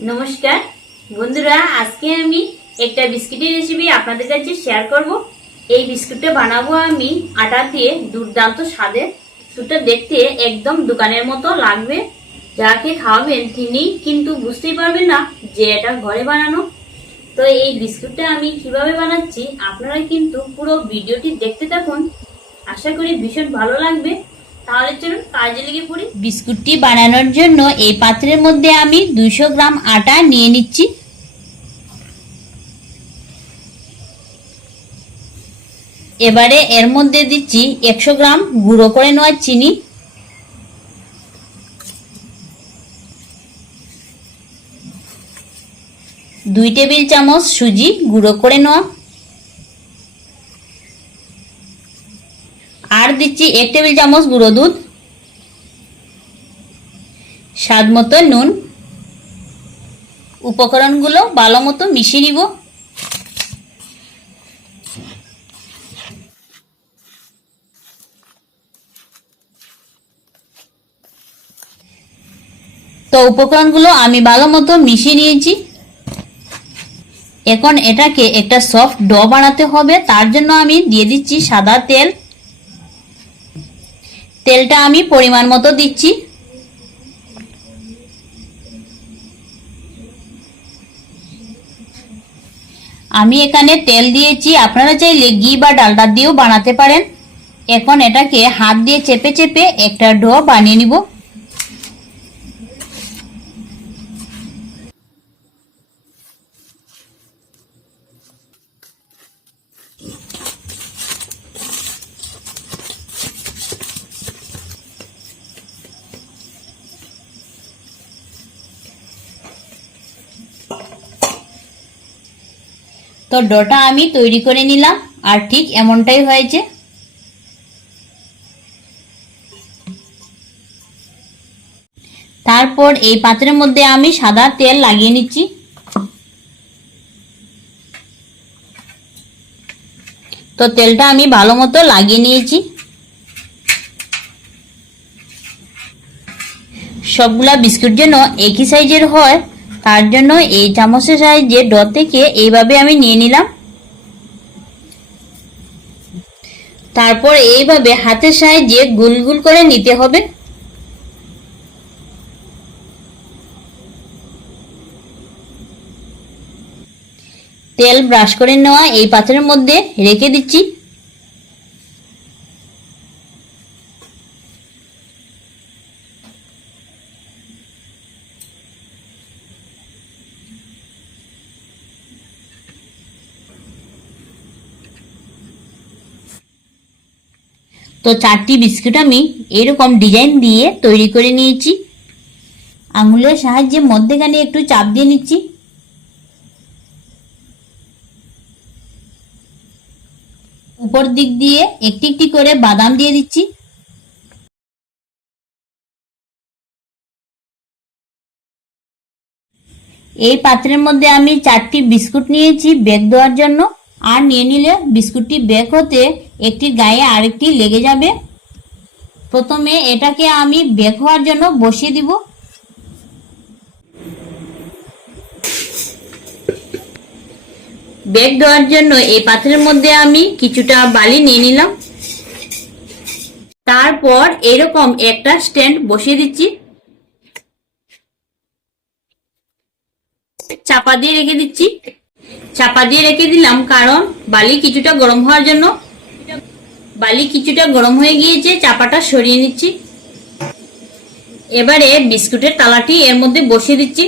नमस्कार बंधुरा आज के आमी एक बिस्किटेर रेसिपि आपनादेर काछे शेयर करब। এই বিস্কুটটা বানাবো আমি আটা দিয়ে। দুর্দান্ত স্বাদের, বিস্কুটটা দেখতে একদম দোকানের মতো লাগবে। যাকে খাওয়াবেন তিনি কিন্তু বুঝতেই পারবেন না যে এটা ঘরে বানানো। তো এই বিস্কুটটা আমি কিভাবে বানাচ্ছি আপনারা কিন্তু পুরো ভিডিওটি দেখতে থাকুন, আশা করি ভীষণ ভালো লাগবে। তাহলে চলুন কাজে লেগে পড়ি। বিস্কুটটি বানানোর জন্য এই পাত্রের মধ্যে আমি 200 গ্রাম আটা নিয়ে নিচ্ছি। এবারে এর মধ্যে দিচ্ছি 100 গ্রাম গুঁড়ো করে নেওয়া চিনি, 2 টেবিল চামচ সুজি গুঁড়ো করে নেওয়া, আর দিচ্ছি 1 টেবিল চামচ গুঁড়ো দুধ, স্বাদ মতো নুন। উপকরণগুলো ভালো মতো মিশিয়ে নিব। তো উপকরণগুলো আমি ভালো মতো মিশিয়ে নিয়েছি। এখন এটাকে একটা সফট ডো বানাতে হবে। তার জন্য আমি দিয়ে দিচ্ছি সাদা তেল। তেলটা আমি পরিমাণ মতো দিচ্ছি। আমি এখানে তেল দিয়েছি, আপনারা চাইলে ঘি বা ডালডা দিয়েও বানাতে পারেন। এখন এটাকে হাত দিয়ে চেপে চেপে একটা ডো বানিয়ে নিব। তো ডোটা আমি তৈরি করে নিলাম, আর ঠিক এমনটাই হয়েছে। তারপর এই পাত্রের মধ্যে আমি সাদা তেল লাগিয়ে নিচ্ছি। তো তেলটা আমি ভালো মতো লাগিয়ে নিয়েছি। সবগুলা বিস্কুট যেন একই সাইজের হয় তার জন্য এই চামচের সাহায্যে ডো থেকে এইভাবে আমি নিয়ে নিলাম। তারপর এইভাবে হাতের সাহায্যে গোল গোল করে নিতে হবে। তেল ব্রাশ করে নেওয়া এই পাত্রের মধ্যে রেখে দিচ্ছি। তো 4টি বিস্কুট আমি এরকম ডিজাইন দিয়ে তৈরি করে নিয়েছি। আঙুলের সাহায্যে মধ্যেখানে একটু চাপ দিয়ে নিচ্ছি। উপর দিক দিয়ে একটি একটি করে বাদাম দিয়ে দিচ্ছি। এই পাত্রের মধ্যে আমি 4টি বিস্কুট নিয়েছি বেক দেওয়ার জন্য। আর নিয়ে নিলে বিস্কুটটি বেক হতে একটির গায়ে আরেকটি লেগে যাবে। প্রথমে এটাকে আমি বেক হওয়ার জন্য বসিয়ে দিব। বেক দেওয়ার জন্য এই পাত্রের মধ্যে আমি কিছুটা বালি নিয়ে নিলাম। তারপর এরকম একটা স্ট্যান্ড বসিয়ে দিচ্ছি। চাপা দিয়ে রেখে দিচ্ছি। চাপা দিয়ে রেখে দিলাম কারণ বালি কিছুটা গরম হওয়ার জন্য। বালি কিছুটা গরম হয়ে গিয়েছে, চাপাটা সরিয়ে নিচ্ছি। এবারে বিস্কুটের তালাটি এর মধ্যে বসিয়ে দিচ্ছি।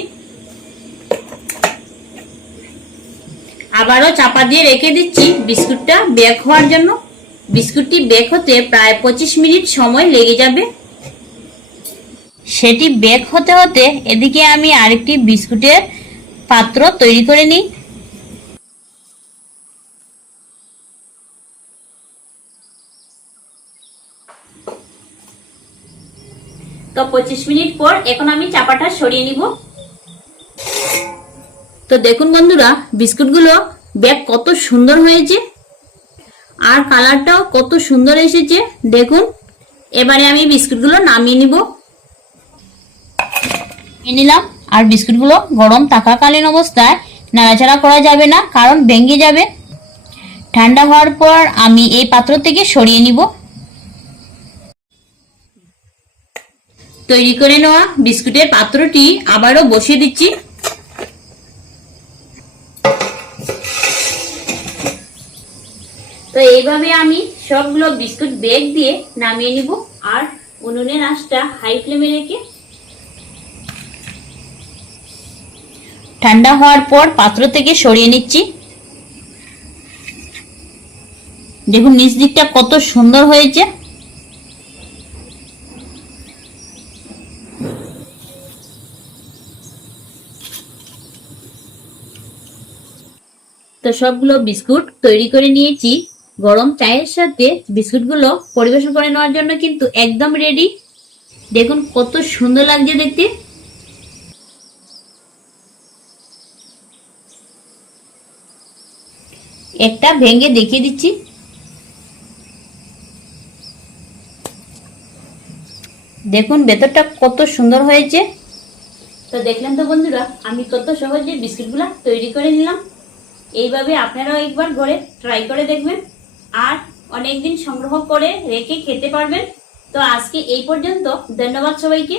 আবারও চাপা দিয়ে রেখে দিচ্ছি বিস্কুটটা বেক হওয়ার জন্য। বিস্কুটটি বেক হতে প্রায় 25 মিনিট সময় লেগে যাবে। সেটি বেক হতে হতে এদিকে আমি আরেকটি বিস্কুটের পাত্র তৈরি করে নিই। তো 25 মিনিট পর এখন আমি চাপাটা সরিয়ে নিব। তো দেখুন বন্ধুরা, বিস্কুটগুলো বেক কত সুন্দর হয়েছে আর কালারটাও কত সুন্দর এসেছে দেখুন। এবারে আমি বিস্কুটগুলো নামিয়ে নিব। নিলাম আর বিস্কুটগুলো গরম থাকাকালীন অবস্থায় নাড়াচাড়া করা যাবে না, কারণ ভেঙে যাবে। ঠান্ডা হওয়ার পর আমি এই পাত্র থেকে সরিয়ে নিব। তৈরি করে নেওয়া বিস্কুটের পাত্রটি আবারও বসিয়ে দিচ্ছি। তো এইভাবে আমি সবগুলো বিস্কুট বেগ দিয়ে নামিয়ে নিব। আর উনুনের আঁচটা হাই ফ্লেমে রেখে ঠান্ডা হওয়ার পর পাত্র থেকে সরিয়ে নিচ্ছি। দেখুন নিচ দিকটা কত সুন্দর হয়েছে। তো সবগুলো বিস্কুট তৈরি করে নিয়েছি। গরম চায়ের সাথে বিস্কুটগুলো পরিবেশন করে নেওয়ার জন্য কিন্তু একদম রেডি। দেখুন কত সুন্দর লাগছে দেখতে। একটা ভেঙে দেখিয়ে দিচ্ছি। দেখুন ভেতরটা কত সুন্দর হয়েছে। তো দেখলেন তো বন্ধুরা, আমি কত সহজে বিস্কুটগুলো তৈরি করে নিলাম। এইভাবে আপনারাও একবার ঘরে ট্রাই করে দেখবেন আর অনেকদিন সংগ্রহ করে রেখে খেতে পারবেন। তো আজকে এই পর্যন্ত, ধন্যবাদ সবাইকে।